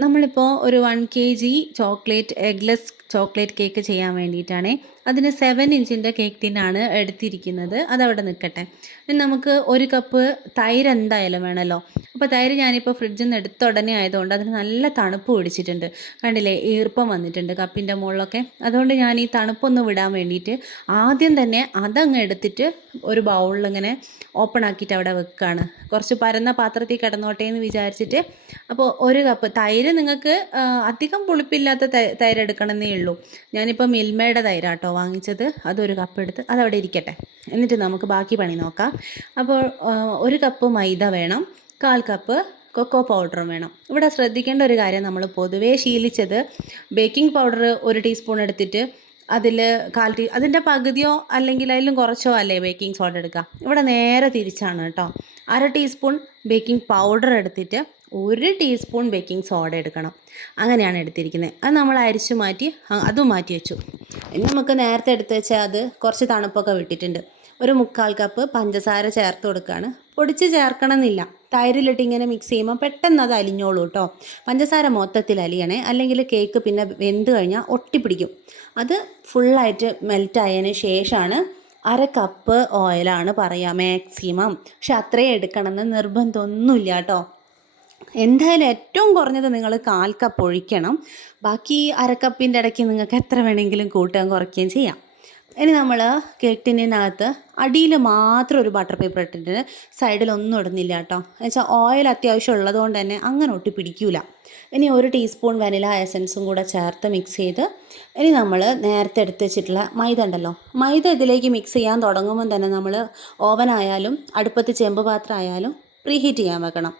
നമ്മളിപ്പോൾ ഒരു one K G chocolate eggless chocolate cake ചെയ്യാൻ വേണ്ടിയിട്ടാണ്. അതിന് സെവൻ ഇഞ്ചിന്റെ കേക്ക് ടിന്നാണ് എടുത്തിരിക്കുന്നത്. അതവിടെ നിൽക്കട്ടെ. നമുക്ക് ഒരു കപ്പ് തൈര് എന്തായാലും വേണമല്ലോ. അപ്പോൾ തൈര് ഞാനിപ്പോൾ ഫ്രിഡ്ജിൽ നിന്ന് എടുത്ത ഉടനെ ആയതുകൊണ്ട് അതിന് നല്ല തണുപ്പ് പിടിച്ചിട്ടുണ്ട്. കണ്ടില്ലേ ഈർപ്പം വന്നിട്ടുണ്ട് കപ്പിന്റെ മുകളിലൊക്കെ. അതുകൊണ്ട് ഞാൻ ഈ തണുപ്പൊന്ന് വിടാൻ വേണ്ടിയിട്ട് ആദ്യം തന്നെ അതങ്ങ് എടുത്തിട്ട് ഒരു ബൗളിൽ ഇങ്ങനെ ഓപ്പൺ ആക്കിയിട്ട് അവിടെ വെക്കുകയാണ് കുറച്ച് പരന്ന പാത്രത്തിൽ കിടന്നോട്ടെ എന്ന് വിചാരിച്ചിട്ട്. അപ്പോൾ ഒരു കപ്പ് തൈര് നിങ്ങൾക്ക് അധികം പുളിപ്പില്ലാത്ത തൈര് എടുക്കണമെന്നേ ഉള്ളൂ. ഞാനിപ്പോൾ മിൽമയുടെ തൈരാട്ടോ വാങ്ങിച്ചത്. അതൊരു കപ്പ് എടുത്ത് അതവിടെ ഇരിക്കട്ടെ. എന്നിട്ട് നമുക്ക് ബാക്കി പണി നോക്കാം. അപ്പോൾ ഒരു കപ്പ് മൈദ വേണം. കാൽ കപ്പ് കൊക്കോ പൗഡറും വേണം. ഇവിടെ ശ്രദ്ധിക്കേണ്ട ഒരു കാര്യം നമ്മൾ പൊതുവേ ശീലിച്ചത് ബേക്കിംഗ് പൗഡർ ഒരു ടീസ്പൂൺ എടുത്തിട്ട് അതിൽ കാൽ ടീ അതിന്റെ പകുതിയോ അല്ലെങ്കിൽ അതിലും കുറച്ചോ അല്ലേ ബേക്കിംഗ് സോഡ എടുക്കുക. ഇവിടെ നേരെ തിരിച്ചാണ് കേട്ടോ. അര ടീസ്പൂൺ ബേക്കിംഗ് പൗഡർ എടുത്തിട്ട് ഒരു ടീസ്പൂൺ ബേക്കിംഗ് സോഡ എടുക്കണം. അങ്ങനെയാണ് എടുത്തിരിക്കുന്നത്. അത് നമ്മൾ അരിച്ചു മാറ്റി അതും മാറ്റി വെച്ചു. ഇനി നമുക്ക് നേരത്തെ എടുത്ത് വെച്ചാൽ അത് കുറച്ച് തണുപ്പൊക്കെ വിട്ടിട്ടുണ്ട്. ഒരു മുക്കാൽ കപ്പ് പഞ്ചസാര ചേർത്ത് കൊടുക്കുകയാണ്. പൊടിച്ച് ചേർക്കണമെന്നില്ല. തൈരിലിട്ട് ഇങ്ങനെ മിക്സ് ചെയ്യുമ്പോൾ പെട്ടെന്ന് അത് അലിഞ്ഞോളൂ കേട്ടോ പഞ്ചസാര മൊത്തത്തിൽ അലിയണേ. അല്ലെങ്കിൽ കേക്ക് പിന്നെ വെന്ത് കഴിഞ്ഞാൽ ഒട്ടിപ്പിടിക്കും അത് ഫുള്ളായിട്ട് മെൽറ്റ് ആയതിന് ശേഷമാണ് അര കപ്പ് ഓയിലാണ് പറയുക മാക്സിമം പക്ഷെ അത്രയും എടുക്കണമെന്ന് നിർബന്ധമൊന്നുമില്ല കേട്ടോ എന്തായാലും ഏറ്റവും കുറഞ്ഞത് നിങ്ങൾ കാൽ കപ്പ് ഒഴിക്കണം. ബാക്കി അരക്കപ്പിന്റെ ഇടയ്ക്ക് നിങ്ങൾക്ക് എത്ര വേണമെങ്കിലും കൂട്ടുകയും കുറയ്ക്കുകയും ചെയ്യാം. ഇനി നമ്മൾ കേക്ക് ടിന്നിനകത്ത് അടിയിൽ മാത്രം ഒരു ബട്ടർ പേപ്പർ ഇട്ടിട്ട് സൈഡിലൊന്നും ഇടുന്നില്ല കേട്ടോ. എന്നുവെച്ചാൽ ഓയിൽ അത്യാവശ്യം ഉള്ളതുകൊണ്ട് തന്നെ അങ്ങനെ ഒട്ടി പിടിക്കൂല. ഇനി ഒരു ടീസ്പൂൺ വനില എസൻസും കൂടെ ചേർത്ത് മിക്സ് ചെയ്ത് ഇനി നമ്മൾ നേരത്തെ എടുത്ത് വെച്ചിട്ടുള്ള മൈദ ഉണ്ടല്ലോ. മൈദ ഇതിലേക്ക് മിക്സ് ചെയ്യാൻ തുടങ്ങുമ്പോൾ തന്നെ നമ്മൾ ഓവനായാലും അടുപ്പത്ത് ചെമ്പ് പാത്രം ആയാലും പ്രീഹീറ്റ് ചെയ്യാൻ വെക്കണം.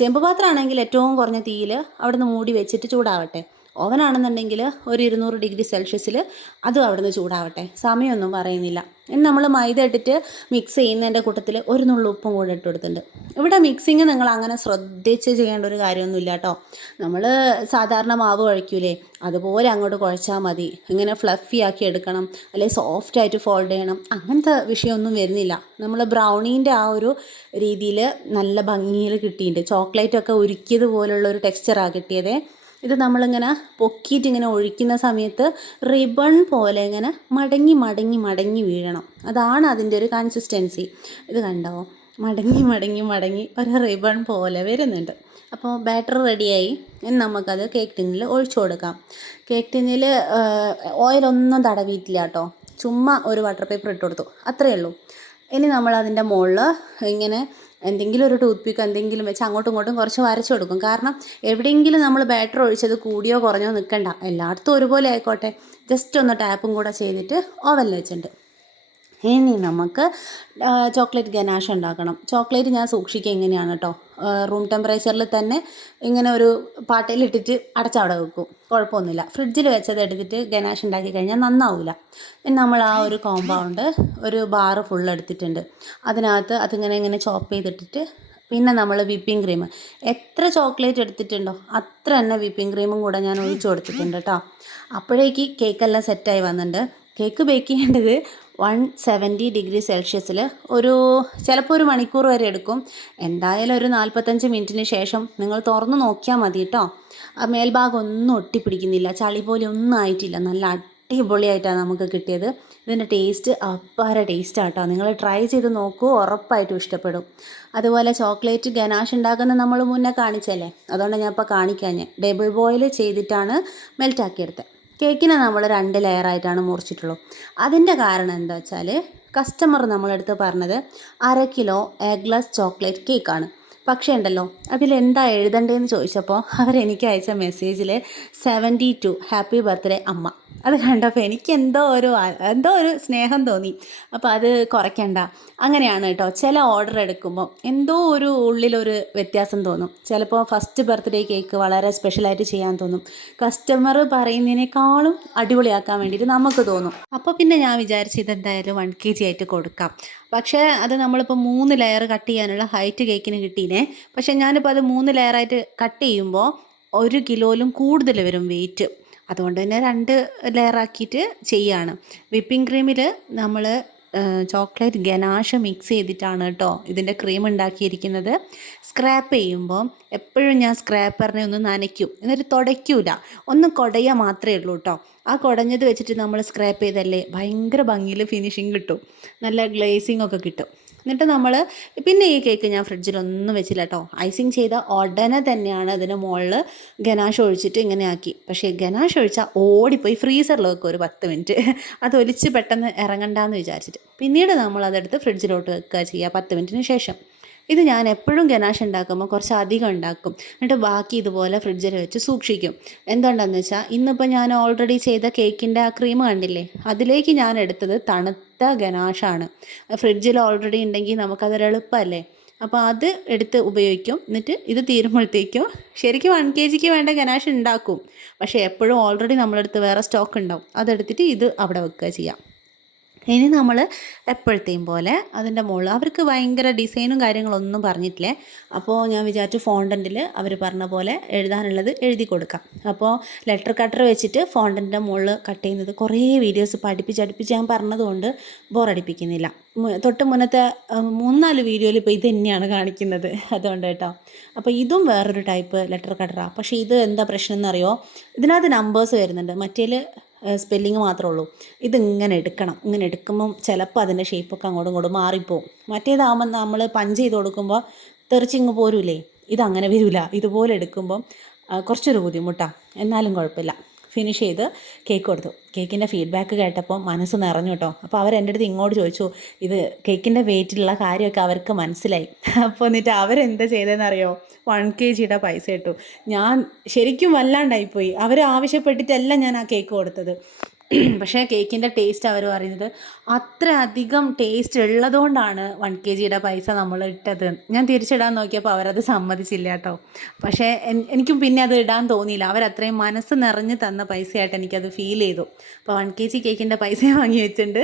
ചെമ്പ് പാത്രമാണെങ്കിൽ ഏറ്റവും കുറഞ്ഞ തീയിൽ അവിടുന്ന് മൂടി വെച്ചിട്ട് ചൂടാവട്ടെ. ഓവനാണെന്നുണ്ടെങ്കിൽ ഒരു ഇരുന്നൂറ് ഡിഗ്രി സെൽഷ്യസിൽ അതും അവിടുന്ന് ചൂടാവട്ടെ. സമയമൊന്നും പറയുന്നില്ല. ഇനി നമ്മൾ മൈദ ഇട്ടിട്ട് മിക്സ് ചെയ്യുന്നതിന്റെ കൂട്ടത്തിൽ ഒരു നുള്ളു ഉപ്പും കൂടെ ഇട്ട് കൊടുത്തിട്ടുണ്ട്. ഇവിടെ മിക്സിങ് നിങ്ങൾ അങ്ങനെ ശ്രദ്ധിച്ച് ചെയ്യേണ്ട ഒരു കാര്യമൊന്നുമില്ല കേട്ടോ നമ്മൾ സാധാരണ മാവ് കുഴയ്ക്കൂലേ അതുപോലെ അങ്ങോട്ട് കുഴച്ചാൽ മതി. ഇങ്ങനെ ഫ്ലഫി ആക്കി എടുക്കണം. അല്ലെങ്കിൽ സോഫ്റ്റ് ആയിട്ട് ഫോൾഡ് ചെയ്യണം. അങ്ങനത്തെ വിഷയമൊന്നും വരുന്നില്ല. നമ്മൾ ബ്രൗണീന്റെ ആ ഒരു രീതിയിൽ നല്ല ഭംഗിയിൽ കിട്ടിയിട്ടുണ്ട്. ചോക്ലേറ്റൊക്കെ ഉരുക്കിയത് പോലുള്ള ഒരു ടെക്സ്ചറാണ് കിട്ടിയത്. ഇത് നമ്മളിങ്ങനെ പൊക്കിയിട്ട് ഇങ്ങനെ ഒഴിക്കുന്ന സമയത്ത് റിബൺ പോലെ ഇങ്ങനെ മടങ്ങി മടങ്ങി മടങ്ങി വീഴണം. അതാണ് അതിന്റെ ഒരു കൺസിസ്റ്റൻസി ഇത് കണ്ടോ? മടങ്ങി മടങ്ങി മടങ്ങി ഒരു റിബൺ പോലെ വരുന്നുണ്ട്. അപ്പോൾ ബാറ്റർ റെഡിയായി ഇനി നമുക്കത് കേക്ക് ടിന്നിൽ ഒഴിച്ചു കൊടുക്കാം. കേക്ക് ടിന്നിൽ ഓയിലൊന്നും തടവിയിട്ടില്ല കേട്ടോ. ചുമ്മാ ഒരു വാട്ടർ പേപ്പർ ഇട്ട് കൊടുത്തു. അത്രയേ ഉള്ളൂ. ഇനി നമ്മൾ അതിന്റെ മുകളിൽ ഇങ്ങനെ എന്തെങ്കിലും ഒരു ടൂത്ത് പിക്ക് എന്തെങ്കിലും വെച്ച് അങ്ങോട്ടും ഇങ്ങോട്ടും കുറച്ച് വരച്ചു കൊടുക്കും. കാരണം എവിടെയെങ്കിലും നമ്മൾ ബാറ്ററി ഒഴിച്ചത് കൂടിയോ കുറഞ്ഞോ നിൽക്കണ്ട എല്ലായിടത്തും ഒരുപോലെ ആയിക്കോട്ടെ. ജസ്റ്റ് ഒന്ന് ടാപ്പും കൂടെ ചെയ്തിട്ട് ഓവനിൽ വെച്ചിട്ടുണ്ട്. ഇനി നമുക്ക് ചോക്ലേറ്റ് ഗനാഷ് ഉണ്ടാക്കണം. ചോക്ലേറ്റ് ഞാൻ സൂക്ഷിക്കുക എങ്ങനെയാണ് കേട്ടോ. റൂം ടെമ്പറേച്ചറിൽ തന്നെ ഇങ്ങനെ ഒരു പാട്ടയിലിട്ടിട്ട് അടച്ചവിടെ വെക്കും. കുഴപ്പമൊന്നുമില്ല. ഫ്രിഡ്ജിൽ വെച്ചത് എടുത്തിട്ട് ഗനാഷ് ഉണ്ടാക്കി കഴിഞ്ഞാൽ നന്നാവില്ല പിന്നെ നമ്മൾ ആ ഒരു കോമ്പൗണ്ട് ഒരു ബാറ് ഫുൾ എടുത്തിട്ടുണ്ട്. അതിനകത്ത് അതിങ്ങനെ ഇങ്ങനെ ചോപ്പ് ചെയ്തിട്ടിട്ട് പിന്നെ നമ്മൾ വിപ്പിംഗ് ക്രീം. എത്ര ചോക്ലേറ്റ് എടുത്തിട്ടുണ്ടോ അത്ര തന്നെ വിപ്പിംഗ് ക്രീമും കൂടെ ഞാൻ ഒഴിച്ചു കൊടുത്തിട്ടുണ്ട് കേട്ടോ. അപ്പോഴേക്ക് കേക്കെല്ലാം സെറ്റായി വന്നിട്ടുണ്ട്. കേക്ക് ബേക്ക് ചെയ്യേണ്ടത് വൺ സെവന്റി ഡിഗ്രി സെൽഷ്യസിൽ ഒരു ചിലപ്പോൾ ഒരു മണിക്കൂർ വരെ എടുക്കും. എന്തായാലും ഒരു നാൽപ്പത്തഞ്ച് മിനിറ്റിന് ശേഷം നിങ്ങൾ തുറന്നു നോക്കിയാൽ മതി കേട്ടോ മേൽഭാഗം ഒന്നും ഒട്ടിപ്പിടിക്കുന്നില്ല. ചളി പോലെ ഒന്നും ആയിട്ടില്ല. നല്ല അടിപൊളിയായിട്ടാണ് നമുക്ക് കിട്ടിയത്. ഇതിന്റെ ടേസ്റ്റ് അപ്പാര ടേസ്റ്റ് ആട്ടോ നിങ്ങൾ ട്രൈ ചെയ്ത് നോക്കൂ. ഉറപ്പായിട്ടും ഇഷ്ടപ്പെടും. അതുപോലെ ചോക്ലേറ്റ് ഗനാഷ് ഉണ്ടാക്കുന്ന നമ്മൾ മുന്നേ കാണിച്ചല്ലേ? അതുകൊണ്ട് ഞാൻ ഇപ്പോൾ കാണിക്കാഞ്ഞ്. ഡബിൾ ബോയിൽ ചെയ്തിട്ടാണ് മെൽറ്റാക്കിയെടുത്തത് കേക്കിനെ നമ്മൾ രണ്ട് ലെയറായിട്ടാണ് മുറിച്ചിട്ടുള്ളൂ. അതിന്റെ കാരണം എന്താ വെച്ചാൽ കസ്റ്റമർ നമ്മളെടുത്ത് പറഞ്ഞത് അര കിലോ എഗ്ലസ് ചോക്ലേറ്റ് കേക്കാണ് പക്ഷേ ഉണ്ടല്ലോ അതിലെന്താ എഴുതണ്ടേന്ന് ചോദിച്ചപ്പോൾ അവരെനിക്ക് അയച്ച മെസ്സേജിൽ സെവന്റി ടു ഹാപ്പി ബർത്ത്ഡേ അമ്മ. അത് കണ്ടപ്പോൾ എനിക്ക് എന്തോ ഒരു എന്തോ ഒരു സ്നേഹം തോന്നി. അപ്പോൾ അത് കുറയ്ക്കണ്ട. അങ്ങനെയാണ് കേട്ടോ. ചില ഓർഡർ എടുക്കുമ്പോൾ എന്തോ ഒരു ഉള്ളിലൊരു വ്യത്യാസം തോന്നും. ചിലപ്പോൾ ഫസ്റ്റ് ബർത്ത്ഡേ കേക്ക് വളരെ സ്പെഷ്യലായിട്ട് ചെയ്യാൻ തോന്നും. കസ്റ്റമർ പറയുന്നതിനേക്കാളും അടിപൊളിയാക്കാൻ വേണ്ടിയിട്ട് നമുക്ക് തോന്നും. അപ്പോൾ പിന്നെ ഞാൻ വിചാരിച്ചു എന്തായാലും വൺ കെ ജി ആയിട്ട് കൊടുക്കാം. പക്ഷേ അത് നമ്മളിപ്പോൾ മൂന്ന് ലെയർ കട്ട് ചെയ്യാനുള്ള ഹൈറ്റ് കേക്കിന് കിട്ടിയിനെ പക്ഷേ ഞാനിപ്പോൾ അത് മൂന്ന് ലെയറായിട്ട് കട്ട് ചെയ്യുമ്പോൾ ഒരു കിലോയിലും കൂടുതൽ വരും വെയിറ്റ് അതുകൊണ്ട് തന്നെ രണ്ട് ലെയറാക്കിയിട്ട് ചെയ്യാണ്. വിപ്പിംഗ് ക്രീമിൽ നമ്മൾ ചോക്ലേറ്റ് ഗനാഷ് മിക്സ് ചെയ്തിട്ടാണ് കേട്ടോ ഇതിന്റെ ക്രീം ഉണ്ടാക്കിയിരിക്കുന്നത്. സ്ക്രാപ്പ് ചെയ്യുമ്പോൾ എപ്പോഴും ഞാൻ സ്ക്രാപ്പറിനെ ഒന്ന് നനയ്ക്കും. എന്നിട്ട് തുടയ്ക്കൂല. ഒന്ന് കുടയുക മാത്രമേ ഉള്ളൂ കേട്ടോ. ആ കുടഞ്ഞത് വെച്ചിട്ട് നമ്മൾ സ്ക്രാപ്പ് ചെയ്തല്ലേ ഭയങ്കര ഭംഗിയിൽ ഫിനിഷിങ് കിട്ടും. നല്ല ഗ്ലേസിംഗ് ഒക്കെ കിട്ടും. എന്നിട്ട് നമ്മൾ പിന്നെ ഈ കേക്ക് ഞാൻ ഫ്രിഡ്ജിലൊന്നും വെച്ചില്ല കേട്ടോ ഐസിങ് ചെയ്ത ഉടനെ തന്നെയാണ് അതിന് മുകളിൽ ഗനാഷ് ഒഴിച്ചിട്ട് ഇങ്ങനെ ആക്കി. പക്ഷേ ഗനാഷ് ഒഴിച്ചാൽ ഓടിപ്പോയി ഫ്രീസറിൽ വെക്കും ഒരു പത്ത് മിനിറ്റ്. അത് ഒലിച്ച് പെട്ടെന്ന് ഇറങ്ങണ്ടെന്ന് വിചാരിച്ചിട്ട്. പിന്നീട് നമ്മൾ അതെടുത്ത് ഫ്രിഡ്ജിലോട്ട് വെക്കുക ചെയ്യുക പത്ത് മിനിറ്റിന് ശേഷം. ഇത് ഞാൻ എപ്പോഴും ഗനാഷ് ഉണ്ടാക്കുമ്പോൾ കുറച്ച് അധികം ഉണ്ടാക്കും. എന്നിട്ട് ബാക്കി ഇതുപോലെ ഫ്രിഡ്ജിൽ വെച്ച് സൂക്ഷിക്കും. എന്തുകൊണ്ടാണെന്ന് വെച്ചാൽ ഇന്നിപ്പോൾ ഞാൻ ഓൾറെഡി ചെയ്ത കേക്കിന്റെ ആ ക്രീം കണ്ടില്ലേ? അതിലേക്ക് ഞാൻ എടുത്തത് തണുത്ത ഗനാഷാണ് ഫ്രിഡ്ജിൽ ഓൾറെഡി ഉണ്ടെങ്കിൽ നമുക്കതൊരു എളുപ്പമല്ലേ? അപ്പോൾ അത് എടുത്ത് ഉപയോഗിക്കും. എന്നിട്ട് ഇത് തീരുമ്പോഴത്തേക്കും ശരിക്കും വൺ കെ ജിക്ക് വേണ്ട ഗനാഷ് ഉണ്ടാക്കും. പക്ഷേ എപ്പോഴും ഓൾറെഡി നമ്മളെടുത്ത് വേറെ സ്റ്റോക്ക് ഉണ്ടാവും. അതെടുത്തിട്ട് ഇത് അവിടെ വെക്കുക ചെയ്യാം. ഇനി നമ്മൾ എപ്പോഴത്തെയും പോലെ അതിന്റെ മുകളിൽ അവർക്ക് ഭയങ്കര ഡിസൈനും കാര്യങ്ങളൊന്നും പറഞ്ഞിട്ടില്ലേ. അപ്പോൾ ഞാൻ വിചാരിച്ചു ഫോണ്ടന്റിൽ അവർ പറഞ്ഞ പോലെ എഴുതാനുള്ളത് എഴുതി കൊടുക്കാം. അപ്പോൾ ലെറ്റർ കട്ടർ വെച്ചിട്ട് ഫോണ്ടന്റെ മുകളിൽ കട്ട് ചെയ്യുന്നത് കുറേ വീഡിയോസ് പഠിപ്പിച്ച് അടുപ്പിച്ച് ഞാൻ പറഞ്ഞതുകൊണ്ട് ബോറടിപ്പിക്കുന്നില്ല. തൊട്ട് മുന്നത്തെ മൂന്നാൽ വീഡിയോയിൽ ഇപ്പോൾ ഇത് തന്നെയാണ് കാണിക്കുന്നത്. അതുകൊണ്ട് കേട്ടോ. അപ്പോൾ ഇതും വേറൊരു ടൈപ്പ് ലെറ്റർ കട്ടറാണ് പക്ഷേ ഇത് എന്താ പ്രശ്നം എന്നറിയോ ഇതിനകത്ത് നമ്പേഴ്സ് വരുന്നുണ്ട്. മറ്റേൽ സ്പെല്ലിങ് മാത്രമേ ഉള്ളൂ. ഇതിങ്ങനെ എടുക്കണം. ഇങ്ങനെ എടുക്കുമ്പം ചിലപ്പോൾ അതിന്റെ ഷേപ്പൊക്കെ അങ്ങോട്ടും ഇങ്ങോട്ടും മാറിപ്പോവും. മറ്റേതാകുമ്പോൾ നമ്മൾ പഞ്ച് ചെയ്ത് കൊടുക്കുമ്പോൾ തെറിച്ചിങ്ങ് പോരൂലേ? ഇതങ്ങനെ വരില്ല ഇതുപോലെ എടുക്കുമ്പം കുറച്ചൊരു ബുദ്ധിമുട്ടാണ് എന്നാലും കുഴപ്പമില്ല. ഫിനിഷ് ചെയ്ത് കേക്ക് കൊടുത്തു. കേക്കിന്റെ ഫീഡ്ബാക്ക് കേട്ടപ്പോൾ മനസ്സ് നിറഞ്ഞു കേട്ടോ. അപ്പോൾ അവർ എന്റെ അടുത്ത് ഇങ്ങോട്ട് ചോദിച്ചു ഇത് കേക്കിന്റെ വെയിറ്റിലുള്ള കാര്യമൊക്കെ അവർക്ക് മനസ്സിലായി. അപ്പോൾ എന്നിട്ട് അവരെന്താ ചെയ്തതെന്നറിയോ? വൺ കെ ജിയുടെ പൈസ ഇട്ടു. ഞാൻ ശരിക്കും വല്ലാണ്ടായിപ്പോയി. അവർ ആവശ്യപ്പെട്ടിട്ടല്ല ഞാൻ ആ കേക്ക് കൊടുത്തത്. പക്ഷേ കേക്കിന്റെ ടേസ്റ്റ് അവർ പറയുന്നത് അത്ര അധികം ടേസ്റ്റ് ഉള്ളതുകൊണ്ടാണ് വൺ കെ ജിയുടെ പൈസ നമ്മൾ ഇട്ടത്. ഞാൻ തിരിച്ചിടാൻ നോക്കിയപ്പോൾ അവരത് സമ്മതിച്ചില്ല കേട്ടോ. പക്ഷേ എനിക്കും പിന്നെ അത് ഇടാൻ തോന്നിയില്ല. അവരത്രയും മനസ്സ് നിറഞ്ഞ് തന്ന പൈസയായിട്ട് എനിക്കത് ഫീൽ ചെയ്തു. അപ്പോൾ വൺ കെ ജി കേക്കിന്റെ പൈസ വാങ്ങി വെച്ചിട്ടുണ്ട്.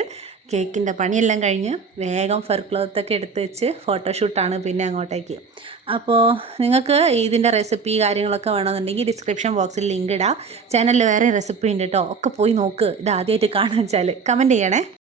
കേക്കിന്റെ പണിയെല്ലാം കഴിഞ്ഞ് വേഗം ഫർ ക്ലോത്തൊക്കെ എടുത്ത് വെച്ച് ഫോട്ടോഷൂട്ടാണ് പിന്നെ അങ്ങോട്ടേക്ക്. അപ്പോൾ നിങ്ങൾക്ക് ഇതിന്റെ റെസിപ്പി കാര്യങ്ങളൊക്കെ വേണമെന്നുണ്ടെങ്കിൽ ഡിസ്ക്രിപ്ഷൻ ബോക്സിൽ ലിങ്ക് ഇടാം. ചാനലിൽ വേറെ റെസിപ്പി ഉണ്ട് കേട്ടോ. ഒക്കെ പോയി നോക്ക്. ഇത് ആദ്യമായിട്ട് കാണാൻ വെച്ചാൽ കമന്റ് ചെയ്യണേ.